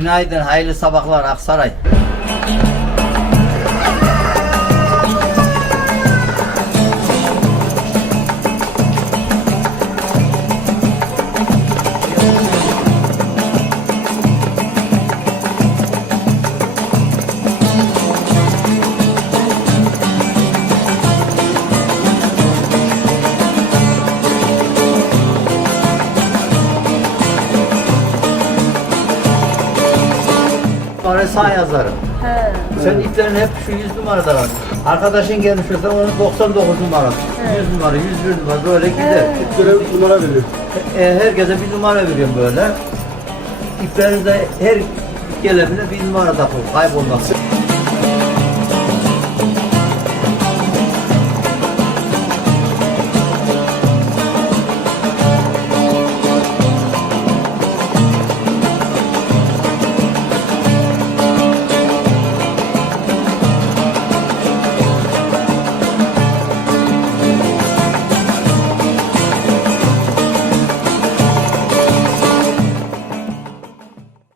Günaydın, hayırlı sabahlar Aksaray. Sağ yazarım. He. Sen iplerin hep şu 100 numarada var. Arkadaşın gelmiş mesela onun 99 numara, 100 numara, 101 numara böyle gider. Görev numara veriyor. E, herkese bir numara veriyorum böyle. İplerinize her gelene bir numara takıl, kaybolmasın.